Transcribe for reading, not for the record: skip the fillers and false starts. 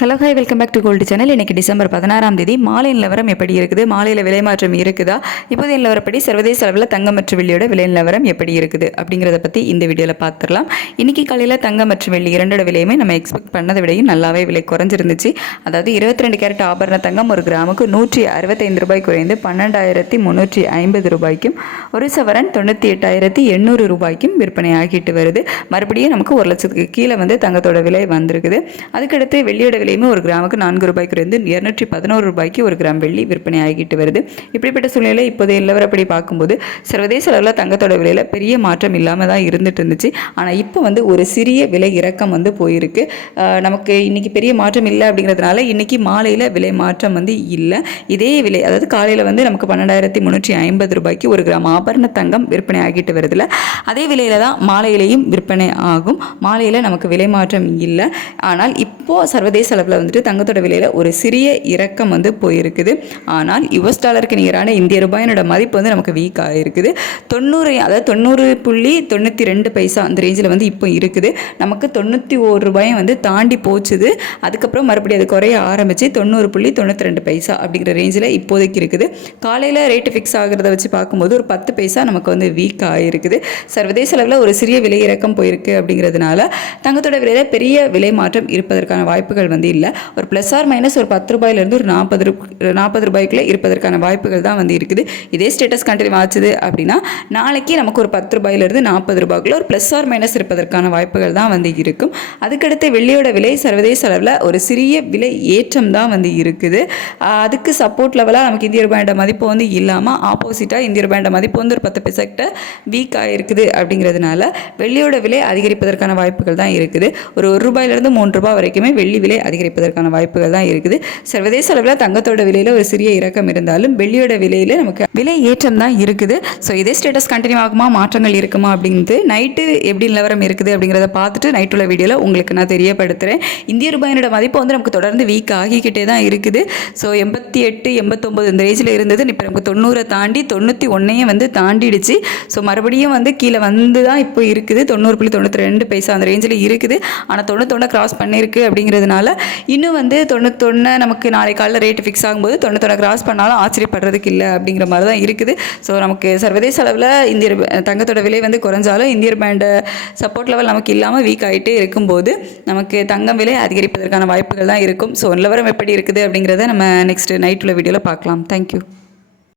Hello hi welcome back to gold channel. இன்றைக்கி December 16ஆம் தேதி மாலை நிலவரம் எப்படி இருக்குது, மாலையில் விலை மாற்றம் இருக்குதா, இப்போதைய நிலவரப்படி சர்வதேச அளவில் தங்கம் மற்றும் வெள்ளியோட விலை நிலவரம் எப்படி இருக்குது அப்படிங்கிறத பற்றி இந்த வீடியோவில் பார்த்துடலாம். இன்றைக்கி காலையில் தங்கம் மற்றும் வெள்ளி இரண்டோட விலையுமே நம்ம எக்ஸ்பெக்ட் பண்ணதை விடையும் நல்லாவே விலை குறைஞ்சிருந்துச்சு. அதாவது 22 கேரட் ஆபரண தங்கம் ஒரு கிராமுக்கு 165 ரூபாய் குறைந்து 12,350 ரூபாய்க்கும், ஒரு சவரன் 98,800 ரூபாய்க்கும் விற்பனை ஆகிட்டு வருது. மறுபடியும் நமக்கு 1 லட்சத்துக்கு கீழே தங்கத்தோட விலை வந்திருக்குது. அதுக்கடுத்து வெள்ளியோட விலையுமே ஒரு கிராமுக்கு 4 ரூபாய் குறைந்து 211 ரூபாய்க்கு ஒரு கிராம் வெள்ளி விற்பனை ஆகிட்டு வருது. இப்படிப்பட்ட சூழ்நிலை இப்போதைய நிலவரப்படி பார்க்கும்போது சர்வதேச அளவில் தங்கத்தோட விலையில் பெரிய மாற்றம் இல்லாமல் தான் இருந்துட்டு இருந்துச்சு. ஆனால் இப்போ ஒரு சிறிய விலை இறக்கம் போயிருக்கு. நமக்கு இன்றைக்கி பெரிய மாற்றம் இல்லை அப்படிங்கிறதுனால இன்றைக்கி மாலையில் விலை மாற்றம் இல்லை. இதே விலை, அதாவது காலையில் நமக்கு 12,350 ரூபாய்க்கு ஒரு கிராம் ஆபரண தங்கம் விற்பனை ஆகிட்டு வருதுல, அதே விலையில் தான் மாலையிலையும் விற்பனை ஆகும். மாலையில் நமக்கு விலை மாற்றம் இல்லை. ஆனால் இப்போது சர்வதேச அளவில் தங்கத்தோட விலையில் ஒரு சிறிய இறக்கம் போயிருக்குது. ஆனால் US டாலருக்கு நிகரான இந்திய ரூபாயினோட மதிப்பு நமக்கு வீக் ஆகிருக்குது. 90.92 அந்த ரேஞ்சில் இப்போ இருக்குது. நமக்கு 91 ரூபாயும் தாண்டி போச்சுது. அதுக்கப்புறம் மறுபடியும் அது குறைய ஆரம்பித்து 90.92 அப்படிங்கிற ரேஞ்சில் இப்போதைக்கு இருக்குது. காலையில் ரேட்டு ஃபிக்ஸ் ஆகிறத வச்சு பார்க்கும்போது ஒரு 10 பைசா நமக்கு வீக் ஆகிருக்குது. சர்வதேச அளவில் ஒரு சிறிய விலை இறக்கம் போயிருக்கு. அப்படிங்கிறதுனால தங்கத்தோட விலையில் பெரிய விலை மாற்றம் இருப்பதற்கான வாய்ப்புகள் இல்லை. ஒரு ப்ளஸ் ஆர் மைனஸ் ஒரு 10 ரூபாயிலிருந்து ஒரு 40 ரூபாய்க்குள்ளே இருப்பதற்கான வாய்ப்புகள் தான் இருக்குது. இதே ஸ்டேட்டஸ் கண்டினியூ ஆச்சுது அப்படின்னா நாளைக்கு நமக்கு ஒரு 10 ரூபாயிலிருந்து 40 ரூபாய்க்குள்ள ஒரு ப்ளஸ் ஆர் மைனஸ் இருப்பதற்கான வாய்ப்புகள் தான் இருக்கும். அதுக்கடுத்து வெள்ளியோட விலை சர்வதேச அளவில் ஒரு சிறிய விலை ஏற்றம் தான் இருக்குது. அதுக்கு சப்போர்ட் லெவலாக நமக்கு இந்திய ரூபாயோட மதிப்பு இல்லாமல் ஆப்போசிட்டாக இந்திய ரூபாயோட மதிப்பு ஒரு 10 பைசா கிட்ட வீக் ஆகிருக்குது. அப்படிங்கிறதுனால வெள்ளியோட விலை அதிகரிப்பதற்கான வாய்ப்புகள் தான் இருக்குது. ஒரு ரூபாயிலிருந்து 3 ரூபாய் வரைக்குமே வெள்ளி விலை அதிகரிப்பதற்கான வாய்ப்புகள் தான் இருக்குது. சர்வதேச அளவில் தங்கத்தோட விலையில் ஒரு சிறிய இறக்கம் இருந்தாலும் வெள்ளியோட விலையில் நமக்கு விலை ஏற்றம் தான் இருக்குது. ஸோ இதே ஸ்டேட்டஸ் கண்டினியூ ஆகுமா, மாற்றங்கள் இருக்குமா அப்படிங்கிறது நைட்டு எப்படி நிலவரம் இருக்குது அப்படிங்கிறத பார்த்துட்டு நைட்டுள்ள வீடியோவில் உங்களுக்கு நான் தெரியப்படுத்துகிறேன். இந்திய ரூபாயினோட மதிப்பு நமக்கு தொடர்ந்து வீக் ஆகிக்கிட்டே தான் இருக்குது. ஸோ 88, 89 இந்த ரேஞ்சில் இருந்தது. இப்போ நமக்கு 90 தாண்டி 91 தாண்டிடுச்சு. ஸோ மறுபடியும் கீழே தான் இப்போ இருக்குது. 90.92 அந்த ரேஞ்சில் இருக்குது. ஆனால் 91 கிராஸ் பண்ணியிருக்கு. அப்படிங்கிறதுனால இன்னும் 91 நமக்கு நாளை காலையில் ரேட்டு ஃபிக்ஸ் ஆகும்போது 91 கிராஸ் பண்ணாலும் ஆச்சரியப்படுறதுக்கு இல்லை அப்படிங்கிற மாதிரி தான் இருக்குது. ஸோ நமக்கு சர்வதேச அளவில் இந்திய தங்கத்தோட விலை குறைஞ்சாலும் இந்திய ரூபாயோட சப்போர்ட் லெவல் நமக்கு இல்லாமல் வீக் ஆகிட்டே இருக்கும்போது நமக்கு தங்கம் விலை அதிகரிப்பதற்கான வாய்ப்புகள் தான் இருக்கும். ஸோ நிலவரம் எப்படி இருக்குது அப்படிங்கிறத நம்ம நெக்ஸ்ட் நைட்டுள்ள வீடியோவில் பார்க்கலாம். தேங்க்யூ.